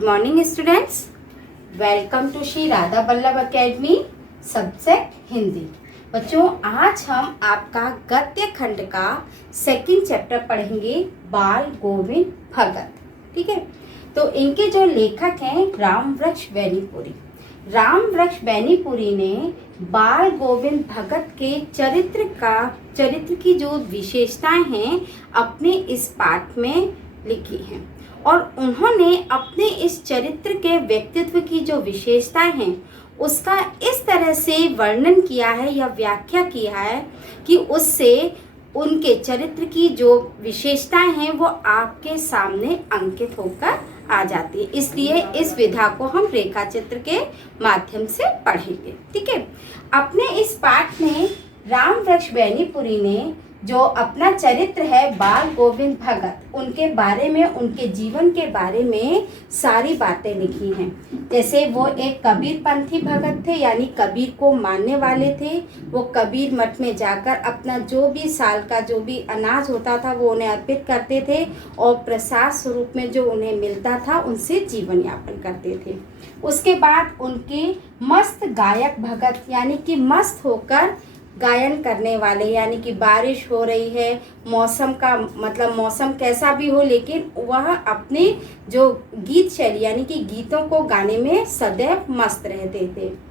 Good morning students, welcome to Shri Radha Ballabh academy subject Hindi. बच्चों, आज हम आपका गद्य खंड का सेकंड चैप्टर पढ़ेंगे, बाल गोविंद भगत। ठीक है, तो इनके जो लेखक हैं रामवृक्ष बैनीपुरी। रामवृक्ष बैनीपुरी ने बाल गोविंद भगत के चरित्र की जो विशेषताएं हैं अपने इस पाठ में लिखी हैं और उन्होंने अपने इस चरित्र के व्यक्तित्व की जो विशेषताएं हैं उसका इस तरह से वर्णन किया है या व्याख्या किया है कि उससे उनके चरित्र की जो विशेषताएं हैं वो आपके सामने अंकित होकर आ जाती है। इसलिए इस विधा को हम रेखा चित्र के माध्यम से पढ़ेंगे। ठीक है, अपने इस पाठ में रामवृक्ष बैनीपुरी ने जो अपना चरित्र है बाल गोविंद भगत, उनके बारे में, उनके जीवन के बारे में सारी बातें लिखी हैं। जैसे वो एक कबीरपंथी भगत थे, यानी कबीर को मानने वाले थे। वो कबीर मठ में जाकर अपना जो भी साल का जो भी अनाज होता था वो उन्हें अर्पित करते थे और प्रसाद स्वरूप में जो उन्हें मिलता था उनसे जीवन यापन करते थे। उसके बाद उनके मस्त गायक भगत, यानी कि मस्त होकर गायन करने वाले, यानी कि बारिश हो रही है, मौसम का मतलब मौसम कैसा भी हो, लेकिन वह अपने जो गीत शैली यानी कि गीतों को गाने में सदैव मस्त रहते थे।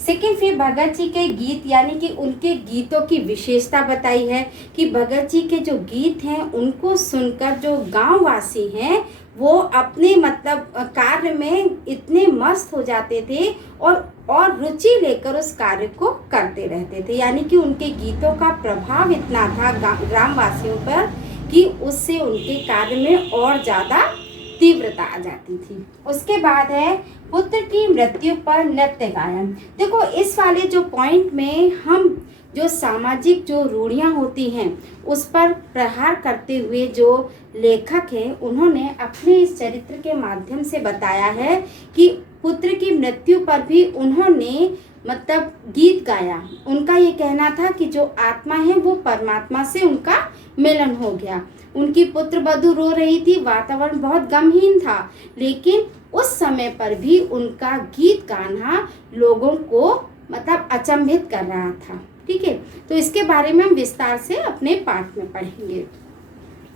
सेकेंड, फिर भगत जी के गीत, यानी कि उनके गीतों की विशेषता बताई है कि भगत जी के जो गीत हैं उनको सुनकर जो गांववासी हैं वो अपने मतलब कार्य में इतने मस्त हो जाते थे और रुचि लेकर उस कार्य को करते रहते थे। यानी कि उनके गीतों का प्रभाव इतना था ग्रामवासियों पर कि उससे उनके कार्य में और ज़्यादा तीव्रता आ जाती थी। उसके बाद है पुत्र की मृत्यु पर नृत्य गायन। देखो, इस वाले जो पॉइंट में हम जो सामाजिक जो रूढ़ियाँ होती हैं उस पर प्रहार करते हुए जो लेखक हैं उन्होंने अपने इस चरित्र के माध्यम से बताया है कि पुत्र की मृत्यु पर भी उन्होंने मतलब गीत गाया। उनका ये कहना था कि जो आत्मा है वो परमात्मा से उनका मिलन हो गया। उनकी पुत्र वधू रो रही थी, वातावरण बहुत गमहीन था, लेकिन उस समय पर भी उनका गीत गाना लोगों को मतलब अचंभित कर रहा था। ठीक है, तो इसके बारे में हम विस्तार से अपने पाठ में पढ़ेंगे।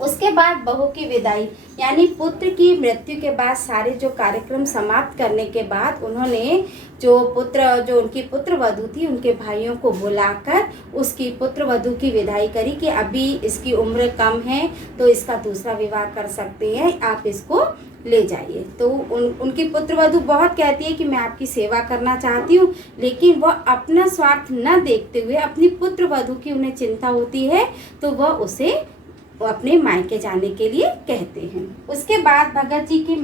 उसके बाद बहू की विदाई, यानी पुत्र की मृत्यु के बाद सारे जो कार्यक्रम समाप्त करने के बाद उन्होंने जो उनकी पुत्र वधू थी उनके भाइयों को बुलाकर उसकी पुत्र वधू की विदाई करी कि अभी इसकी उम्र कम है तो इसका दूसरा विवाह कर सकते हैं, आप इसको ले जाइए। तो उनकी पुत्र वधू बहुत कहती है कि मैं आपकी सेवा करना चाहती हूँ, लेकिन वह अपना स्वार्थ न देखते हुए अपनी पुत्र वधू की उन्हें चिंता होती है तो वह उसे अपने मायके जाने के लिए कहते हैं। उसके बाद भगत जी की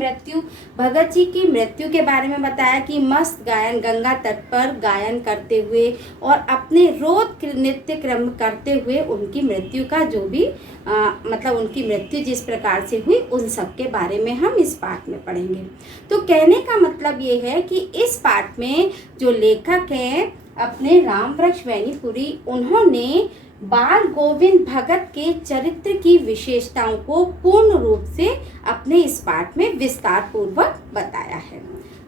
मृत्यु के बारे में बताया कि मस्त गायन गंगा तट पर गायन करते हुए और अपने रोज नृत्य क्रम करते हुए उनकी मृत्यु का जो भी मतलब उनकी मृत्यु जिस प्रकार से हुई उन सब के बारे में हम इस पाठ में पढ़ेंगे। तो कहने का मतलब ये है कि इस पाठ में जो लेखक हैं अपने रामवृक्ष बैनीपुरी, उन्होंने बाल गोविंद भगत के चरित्र की विशेषताओं को पूर्ण रूप से अपने इस पाठ में विस्तार पूर्वक बताया है।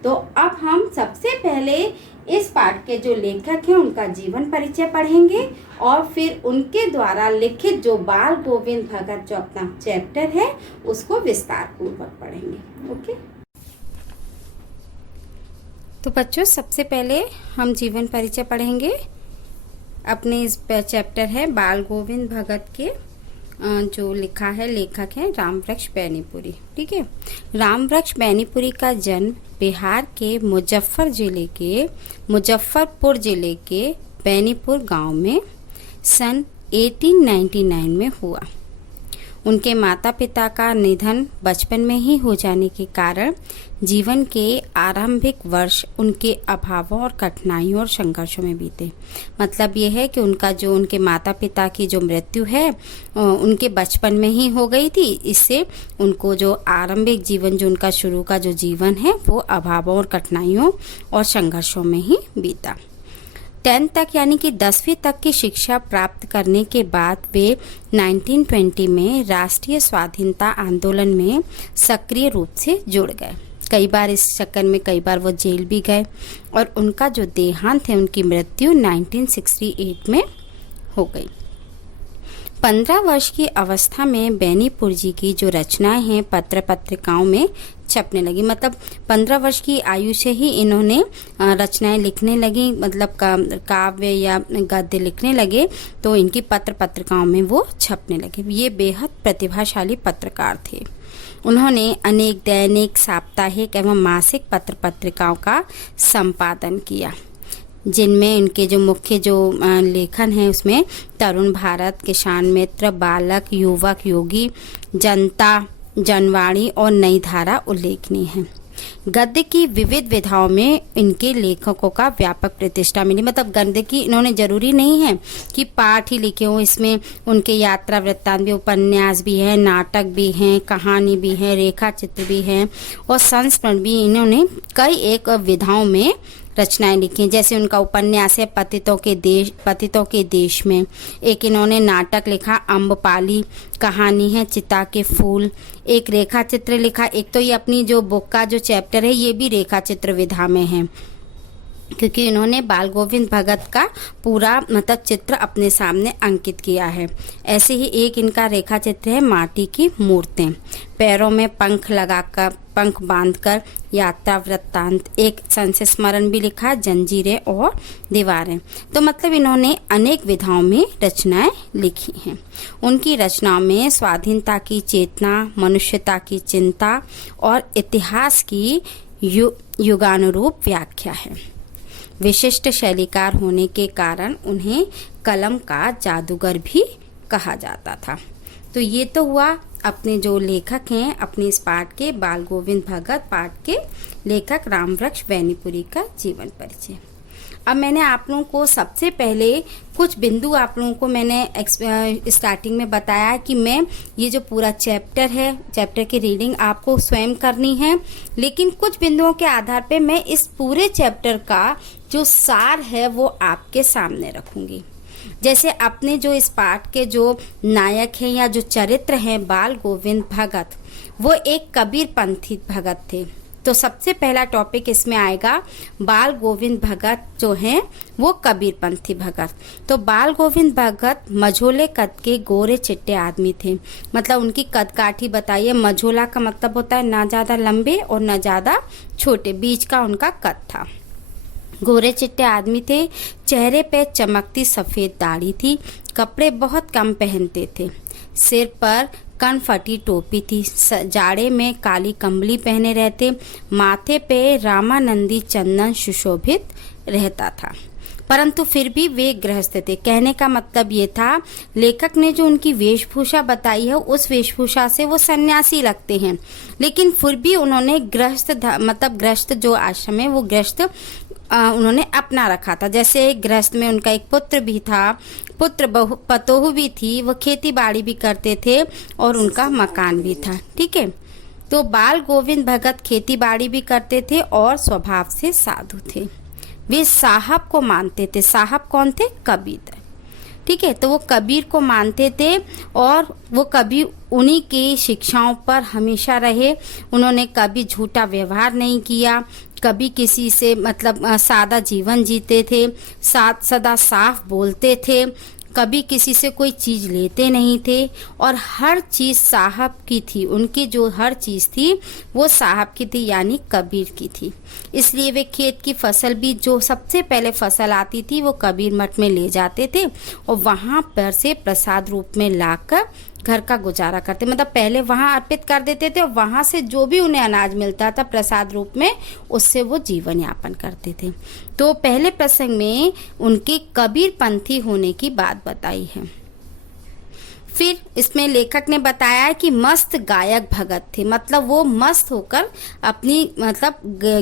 तो अब हम सबसे पहले इस पाठ के जो लेखक हैं उनका जीवन परिचय पढ़ेंगे और फिर उनके द्वारा लिखित जो बाल गोविंद भगत जो अपना चैप्टर है उसको विस्तार पूर्वक पढ़ेंगे। ओके, तो बच्चों सबसे पहले हम जीवन परिचय पढ़ेंगे। अपने इस चैप्टर है बाल गोविंद भगत के जो लिखा है लेखक है रामवृक्ष बैनीपुरी। ठीक है, रामवृक्ष बैनीपुरी का जन्म बिहार के मुजफ्फरपुर जिले के बैनीपुर गांव में सन 1899 में हुआ। उनके माता पिता का निधन बचपन में ही हो जाने के कारण जीवन के आरंभिक वर्ष उनके अभावों और कठिनाइयों और संघर्षों में बीते। मतलब ये है कि उनके माता पिता की जो मृत्यु है उनके बचपन में ही हो गई थी। इससे उनको जो आरंभिक जीवन जो उनका शुरू का जो जीवन है वो अभावों और कठिनाइयों और संघर्षों में ही बीता। 10 तक यानी कि 10वीं तक की शिक्षा प्राप्त करने के बाद वे 1920 में राष्ट्रीय स्वाधीनता आंदोलन में सक्रिय रूप से जुड़ गए। कई बार इस चक्कर में कई बार वो जेल भी गए और उनका जो देहांत है, उनकी मृत्यु 1968 में हो गई। 15 वर्ष की अवस्था में बेनीपुर जी की जो रचनाएं हैं पत्र पत्रिकाओं में छपने लगी। मतलब 15 वर्ष की आयु से ही इन्होंने रचनाएं लिखने लगी, मतलब काव्य या गद्य लिखने लगे, तो इनकी पत्र पत्रिकाओं में वो छपने लगे। ये बेहद प्रतिभाशाली पत्रकार थे। उन्होंने अनेक दैनिक, साप्ताहिक एवं मासिक पत्र पत्रिकाओं का संपादन किया, जिनमें इनके जो मुख्य जो लेखन है उसमें तरुण भारत, किसान मित्र, बालक, युवक, योगी, जनता, जनवाणी और नई धारा उल्लेखनीय है। गद्य की विविध विधाओं में इनके लेखकों का व्यापक प्रतिष्ठा मिली। मतलब गद्य की इन्होंने जरूरी नहीं है कि पाठ ही लिखे हों, इसमें उनके यात्रा वृत्तांत भी, उपन्यास भी है, नाटक भी हैं, कहानी भी है, रेखा चित्र भी है और संस्मरण भी। इन्होंने कई एक विधाओं में रचनाएं लिखी, जैसे उनका उपन्यास है पतितों के देश में। एक इन्होंने नाटक लिखा अम्बपाली, कहानी है चिता के फूल, एक रेखा चित्र लिखा। एक तो ये अपनी जो बुक का जो चैप्टर है ये भी रेखा चित्र विधा में है, क्योंकि इन्होंने बाल गोविंद भगत का पूरा मतलब चित्र अपने सामने अंकित किया है। ऐसे ही एक इनका रेखा चित्र है माटी की मूर्तें, पैरों में पंख बांधकर यात्रा वृत्तांत। एक संस्मरण भी लिखा, जंजीरें और दीवारें। तो मतलब इन्होंने अनेक विधाओं में रचनाएं लिखी हैं। उनकी रचनाओं में स्वाधीनता की चेतना, मनुष्यता की चिंता और इतिहास की युगानुरूप व्याख्या है। विशिष्ट शैलीकार होने के कारण उन्हें कलम का जादूगर भी कहा जाता था। तो ये तो हुआ अपने जो लेखक हैं अपने इस पाठ के, बाल गोविंद भगत पाठ के लेखक रामवृक्ष बेनीपुरी का जीवन परिचय। अब मैंने आप लोगों को सबसे पहले कुछ बिंदु आप लोगों को मैंने स्टार्टिंग में बताया कि मैं ये जो पूरा चैप्टर है, चैप्टर की रीडिंग आपको स्वयं करनी है, लेकिन कुछ बिंदुओं के आधार पे मैं इस पूरे चैप्टर का जो सार है वो आपके सामने रखूंगी। जैसे अपने जो इस पाठ के जो नायक हैं या जो चरित्र हैं बाल गोविंद भगत, वो एक कबीरपंथी भगत थे। तो सबसे पहला टॉपिक इसमें आएगा बाल गोविंद भगत जो हैं वो कबीरपंथी भगत। तो बाल गोविंद भगत मझोले कद के गोरे चिट्टे आदमी थे। मतलब उनकी कद काठी बताइए। मझोला का मतलब होता है ना ज़्यादा लंबे और ना ज़्यादा छोटे, बीच का उनका कद था। गोरे चिट्टे आदमी थे, चेहरे पे चमकती सफ़ेद दाढ़ी थी, कपड़े बहुत कम पहनते थे, सिर पर कनफटी टोपी थी, जाड़े में काली कंबली पहने रहते, माथे पे रामानंदी चंदन सुशोभित रहता था। परंतु फिर भी वे गृहस्थ थे। कहने का मतलब ये था, लेखक ने जो उनकी वेशभूषा बताई है उस वेशभूषा से वो सन्यासी लगते हैं, लेकिन फिर भी उन्होंने गृहस्थ जो आश्रम है वो गृहस्थ उन्होंने अपना रखा था। जैसे गृहस्थ में उनका एक पुत्र भी था, पतोह भी थी, वो खेती बाड़ी भी करते थे और उनका मकान भी था। ठीक है, तो बाल गोविंद भगत खेती बाड़ी भी करते थे और स्वभाव से साधु थे। वे साहब को मानते थे। साहब कौन थे? कबीर। ठीक है, तो वो कबीर को मानते थे और वो कभी उन्हीं की शिक्षाओं पर हमेशा रहे। उन्होंने कभी झूठा व्यवहार नहीं किया, कभी किसी से सादा जीवन जीते थे, सदा साफ बोलते थे, कभी किसी से कोई चीज़ लेते नहीं थे और हर चीज़ साहब की थी। उनकी जो हर चीज़ थी वो साहब की थी, यानी कबीर की थी। इसलिए वे खेत की फसल भी, जो सबसे पहले फसल आती थी वो कबीर मठ में ले जाते थे और वहाँ पर से प्रसाद रूप में लाकर घर का गुजारा करते। मतलब पहले वहाँ अर्पित कर देते थे और वहाँ से जो भी उन्हें अनाज मिलता था प्रसाद रूप में, उससे वो जीवन यापन करते थे। तो पहले प्रसंग में उनके कबीरपंथी होने की बात बताई है। फिर इसमें लेखक ने बताया कि मस्त गायक भगत थे। मतलब वो मस्त होकर अपनी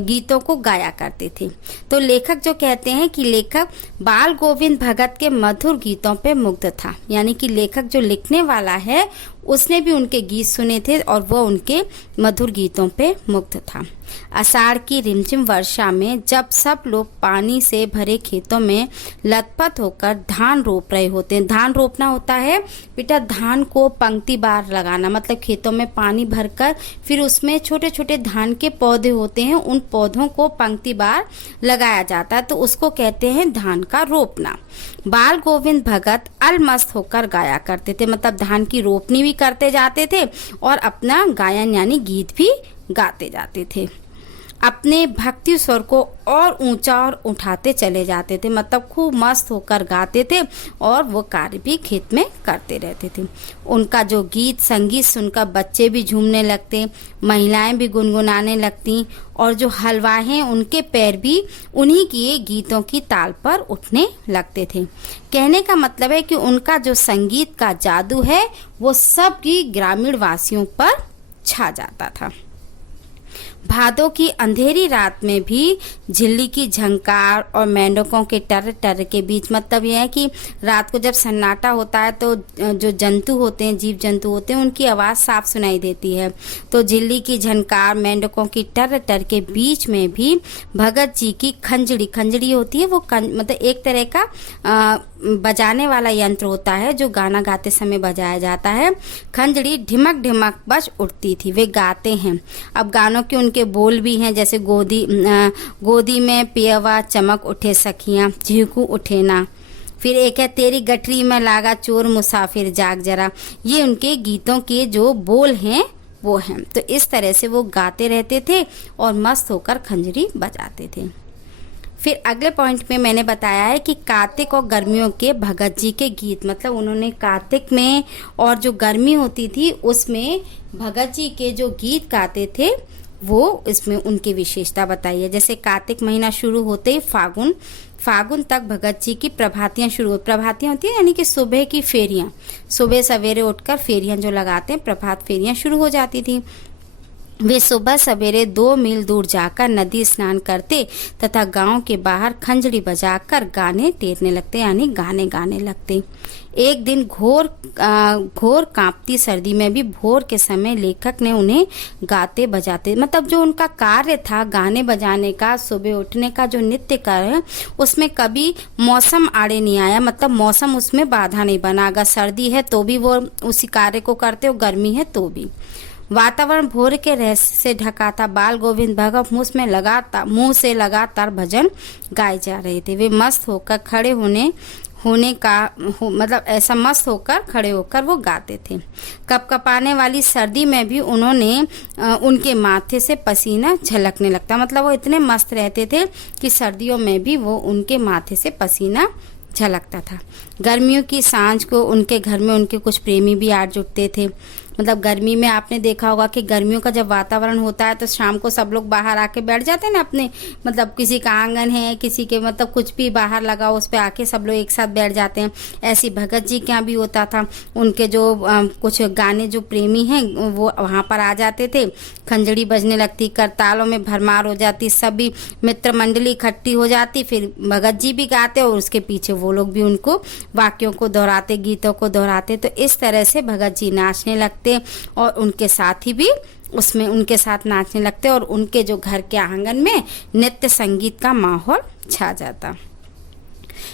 गीतों को गाया करते थे। तो लेखक जो कहते हैं कि लेखक बाल गोविंद भगत के मधुर गीतों पे मुग्ध था, यानी कि लेखक जो लिखने वाला है उसने भी उनके गीत सुने थे और वो उनके मधुर गीतों पे मुग्ध था। आषाढ़ की रिमझिम वर्षा में जब सब लोग पानी से भरे खेतों में लथपथ होकर धान रोप रहे होते हैं। धान रोपना होता है बेटा धान को पंक्ति बार लगाना, मतलब खेतों में पानी भरकर फिर उसमें छोटे छोटे धान के पौधे होते हैं, उन पौधों को पंक्ति बार लगाया जाता है, तो उसको कहते हैं धान का रोपना। बाल गोविंद भगत अलमस्त होकर गाया करते थे, मतलब धान की रोपनी भी करते जाते थे और अपना गायन यानी गीत भी गाते जाते थे। अपने भक्ति स्वर को और ऊंचा और उठाते चले जाते थे, मतलब खूब मस्त होकर गाते थे और वो कार्य भी खेत में करते रहते थे। उनका जो गीत संगीत सुनकर बच्चे भी झूमने लगते, महिलाएं भी गुनगुनाने लगती और जो हलवाई हैं उनके पैर भी उन्हीं के गीतों की ताल पर उठने लगते थे। कहने का मतलब है कि उनका जो संगीत का जादू है वो सबकी ग्रामीण वासियों पर छा जाता था। भादों की अंधेरी रात में भी झिल्ली की झंकार और मेंढकों के टर टर के बीच, मतलब यह है कि रात को जब सन्नाटा होता है तो जो जंतु होते हैं, जीव जंतु होते हैं, उनकी आवाज़ साफ सुनाई देती है। तो झिल्ली की झंकार, मेंढकों की टर टर के बीच में भी भगत जी की खंजड़ी होती है, वो मतलब एक तरह का बजाने वाला यंत्र होता है जो गाना गाते समय बजाया जाता है। खंजड़ी ढिमक ढिमक बज उठती थी। वे गाते हैं। अब गानों के उनके बोल भी हैं, जैसे गोदी में पियवा चमक उठे सखियां झीकू उठे ना। फिर एक है तेरी गठरी में लागा चोर मुसाफिर जाग जरा। ये उनके गीतों के जो बोल हैं वो हैं। तो इस तरह से वो गाते रहते थे और मस्त होकर खंजरी बजाते थे। फिर अगले पॉइंट में मैंने बताया है कि कार्तिक और गर्मियों के भगत जी के गीत, मतलब उन्होंने कार्तिक में और जो गर्मी होती थी उसमें भगत जी के जो गीत गाते थे वो इसमें उनकी विशेषता बताई है। जैसे कार्तिक महीना शुरू होते ही फागुन तक भगत जी की प्रभातियाँ प्रभातियाँ होती है, यानी कि सुबह की फेरियाँ, सुबह सवेरे उठकर फेरियाँ जो लगाते हैं, प्रभात फेरियाँ शुरू हो जाती थी। वे सुबह सवेरे 2 मील दूर जाकर नदी स्नान करते तथा गांव के बाहर खंजड़ी बजाकर गाने टेरने लगते, यानी गाने गाने लगते। एक दिन घोर कांपती सर्दी में भी भोर के समय लेखक ने उन्हें गाते बजाते, मतलब जो उनका कार्य था गाने बजाने का, सुबह उठने का जो नित्य कार्य है उसमें कभी मौसम आड़े नहीं आया, मतलब मौसम उसमें बाधा नहीं बना। अगर सर्दी है तो भी वो उसी कार्य को करते और गर्मी है तो भी। वातावरण भोर के रहस्य से ढका था। बाल गोविंद भगत मुंह से लगातार भजन गाए जा रहे थे। वे मस्त होकर खड़े मतलब ऐसा मस्त होकर खड़े होकर वो गाते थे। कपकपाने वाली सर्दी में भी उनके माथे से पसीना झलकने लगता, मतलब वो इतने मस्त रहते थे कि सर्दियों में भी वो उनके माथे से पसीना झलकता था। गर्मियों की सांझ को उनके घर में उनके कुछ प्रेमी भी आ जुटते थे। मतलब गर्मी में आपने देखा होगा कि गर्मियों का जब वातावरण होता है तो शाम को सब लोग बाहर आके बैठ जाते हैं ना अपने, मतलब किसी का आंगन है, किसी के मतलब कुछ भी बाहर लगा उस पे आके सब लोग एक साथ बैठ जाते हैं। ऐसी भगत जी के यहाँ भी होता था। उनके जो कुछ गाने जो प्रेमी हैं वो वहाँ पर आ जाते थे, खंजड़ी बजने लगती, करतालों में भरमार हो जाती, सभी मित्र मंडली इकट्ठी हो जाती, फिर भगत जी भी गाते और उसके पीछे वो लोग भी उनको वाक्यों को दोहराते, गीतों को दोहराते। तो इस तरह से भगत जी नाचने लगते और उनके साथी भी उसमें उनके साथ नाचने लगते और उनके जो घर के आंगन में नित्य संगीत का माहौल छा जाता।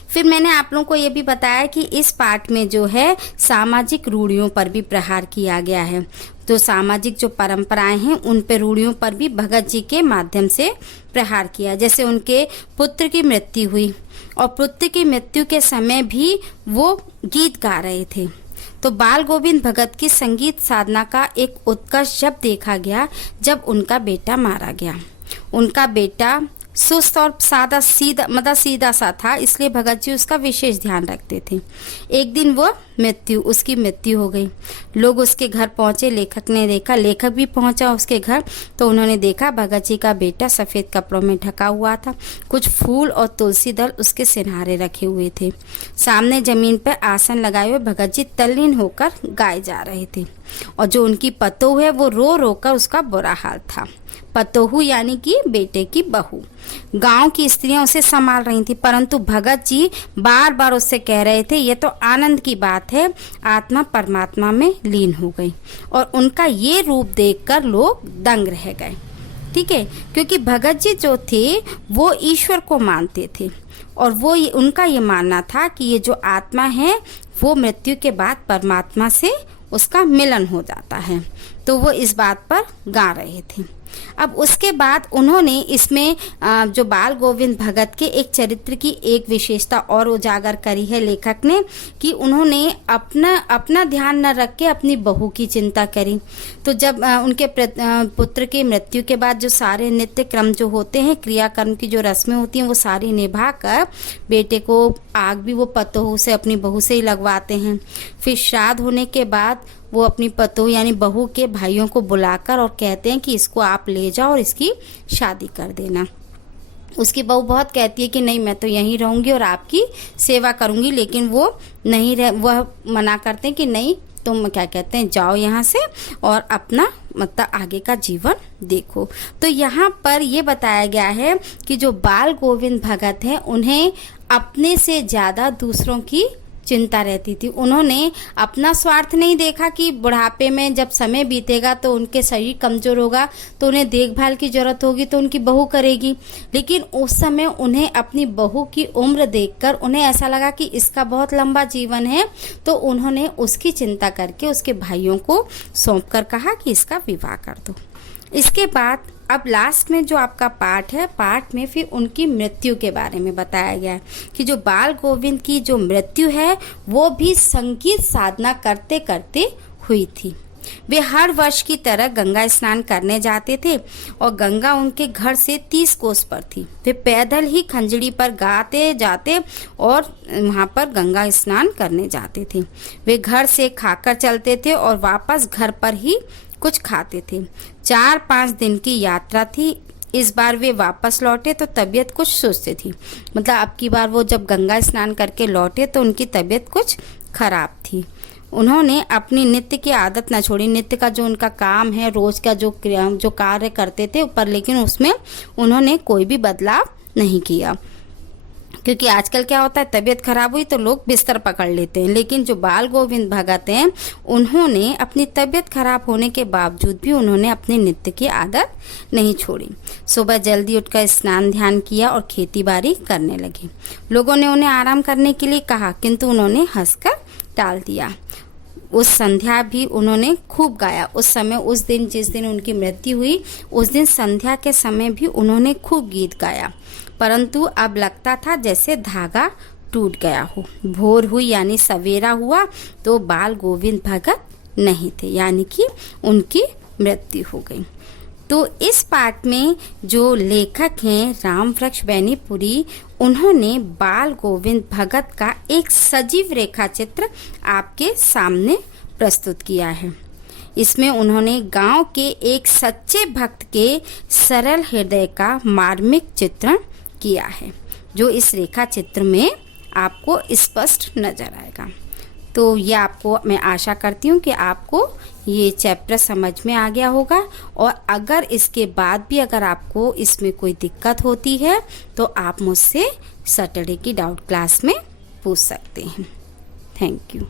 फिर मैंने आप लोगों को ये भी बताया कि इस पाठ में जो है सामाजिक रूढ़ियों पर भी प्रहार किया गया है। तो सामाजिक जो परंपराएं हैं उन पर रूढ़ियों पर भी भगत जी के माध्यम से प्रहार किया। जैसे उनके पुत्र की मृत्यु हुई और पुत्र की मृत्यु के समय भी वो गीत गा रहे थे। तो बाल गोविंद भगत की संगीत साधना का एक उत्कर्ष जब देखा गया जब उनका बेटा मारा गया। उनका बेटा सुस्त और सीधा सा था, इसलिए भगत जी उसका विशेष ध्यान रखते थे। एक दिन उसकी मृत्यु हो गई। लोग उसके घर पहुंचे, लेखक ने देखा, लेखक भी पहुंचा उसके घर, तो उन्होंने देखा भगत जी का बेटा सफ़ेद कपड़ों में ढका हुआ था। कुछ फूल और तुलसी दल उसके सिरहारे रखे हुए थे। सामने जमीन पर आसन लगाए हुए भगत जी तल्लीन होकर गाए जा रहे थे और जो उनकी पतोह है वो रो रो कर उसका बुरा हाल था। पतोहू यानी कि बेटे की बहू। गांव की स्त्रियां उसे संभाल रही थी, परंतु भगत जी बार बार उससे कह रहे थे ये तो आनंद की बात है, आत्मा परमात्मा में लीन हो गई। और उनका ये रूप देखकर लोग दंग रह गए। ठीक है, क्योंकि भगत जी जो थे वो ईश्वर को मानते थे और उनका ये मानना था कि ये जो आत्मा है वो मृत्यु के बाद परमात्मा से उसका मिलन हो जाता है। तो वो इस बात पर गा रहे थे। अब उसके बाद उन्होंने इसमें जो बाल गोविंद भगत के एक चरित्र की एक विशेषता और उजागर करी है लेखक ने, कि उन्होंने अपना ध्यान न रख के अपनी बहू की चिंता करी। तो जब उनके पुत्र की मृत्यु के बाद जो सारे नित्य क्रम जो होते हैं, क्रियाकर्म की जो रस्में होती हैं, वो सारी निभा कर बेटे को आग भी वो पतोह से अपनी बहू से ही लगवाते हैं। फिर श्राद्ध होने के बाद वो अपनी पतोह यानी बहू के भाइयों को बुलाकर और कहते हैं कि इसको आप ले जाओ और इसकी शादी कर देना। उसकी बहू बहुत कहती है कि नहीं, मैं तो यहीं रहूंगी और आपकी सेवा करूंगी, लेकिन वो वह मना करते हैं कि नहीं, तुम क्या कहते हैं, जाओ यहाँ से और अपना मतलब आगे का जीवन देखो। तो यहाँ पर ये बताया गया है कि जो बाल गोविंद भगत हैं उन्हें अपने से ज़्यादा दूसरों की चिंता रहती थी। उन्होंने अपना स्वार्थ नहीं देखा कि बुढ़ापे में जब समय बीतेगा तो उनके शरीर कमज़ोर होगा तो उन्हें देखभाल की ज़रूरत होगी तो उनकी बहू करेगी, लेकिन उस समय उन्हें अपनी बहू की उम्र देखकर उन्हें ऐसा लगा कि इसका बहुत लंबा जीवन है, तो उन्होंने उसकी चिंता करके उसके भाइयों को सौंप कर कहा कि इसका विवाह कर दो। इसके बाद अब लास्ट में जो आपका पार्ट है, पार्ट में फिर उनकी मृत्यु के बारे में बताया गया है कि जो बाल गोविंद की जो मृत्यु है वो भी संगीत साधना करते करते हुई थी। वे हर वर्ष की तरह गंगा स्नान करने जाते थे और गंगा उनके घर से 30 कोस पर थी। वे पैदल ही खंजड़ी पर गाते जाते और वहाँ पर गंगा स्नान करने जाते थे। वे घर से खाकर चलते थे और वापस घर पर ही कुछ खाते थे। 4-5 दिन की यात्रा थी। इस बार वे वापस लौटे तो तबीयत कुछ सुस्त थी, मतलब अब की बार वो जब गंगा स्नान करके लौटे तो उनकी तबीयत कुछ खराब थी। उन्होंने अपनी नित्य की आदत न छोड़ी। नित्य का जो उनका काम है, रोज का जो कार्य करते थे ऊपर, लेकिन उसमें उन्होंने कोई भी बदलाव नहीं किया, क्योंकि आजकल क्या होता है, तबीयत खराब हुई तो लोग बिस्तर पकड़ लेते हैं, लेकिन जो बाल गोविंद भगत हैं उन्होंने अपनी तबीयत खराब होने के बावजूद भी उन्होंने अपने नित्य की आदत नहीं छोड़ी। सुबह जल्दी उठकर स्नान ध्यान किया और खेती बाड़ी करने लगे। लोगों ने उन्हें आराम करने के लिए कहा, किंतु उन्होंने हंसकर टाल दिया। उस संध्या भी उन्होंने खूब गाया। उस समय, उस दिन जिस दिन उनकी मृत्यु हुई, उस दिन संध्या के समय भी उन्होंने खूब गीत गाया, परंतु अब लगता था जैसे धागा टूट गया हो। भोर हुई यानी सवेरा हुआ तो बाल गोविंद भगत नहीं थे, यानी कि उनकी मृत्यु हो गई। तो इस पाठ में जो लेखक हैं रामवृक्ष बैनीपुरी, उन्होंने बाल गोविंद भगत का एक सजीव रेखा चित्र आपके सामने प्रस्तुत किया है। इसमें उन्होंने गांव के एक सच्चे भक्त के सरल हृदय का मार्मिक चित्रण किया है, जो इस रेखा चित्र में आपको स्पष्ट नजर आएगा। तो ये आपको, मैं आशा करती हूँ कि आपको ये चैप्टर समझ में आ गया होगा, और अगर इसके बाद भी अगर आपको इसमें कोई दिक्कत होती है तो आप मुझसे सैटरडे की डाउट क्लास में पूछ सकते हैं। Thank you.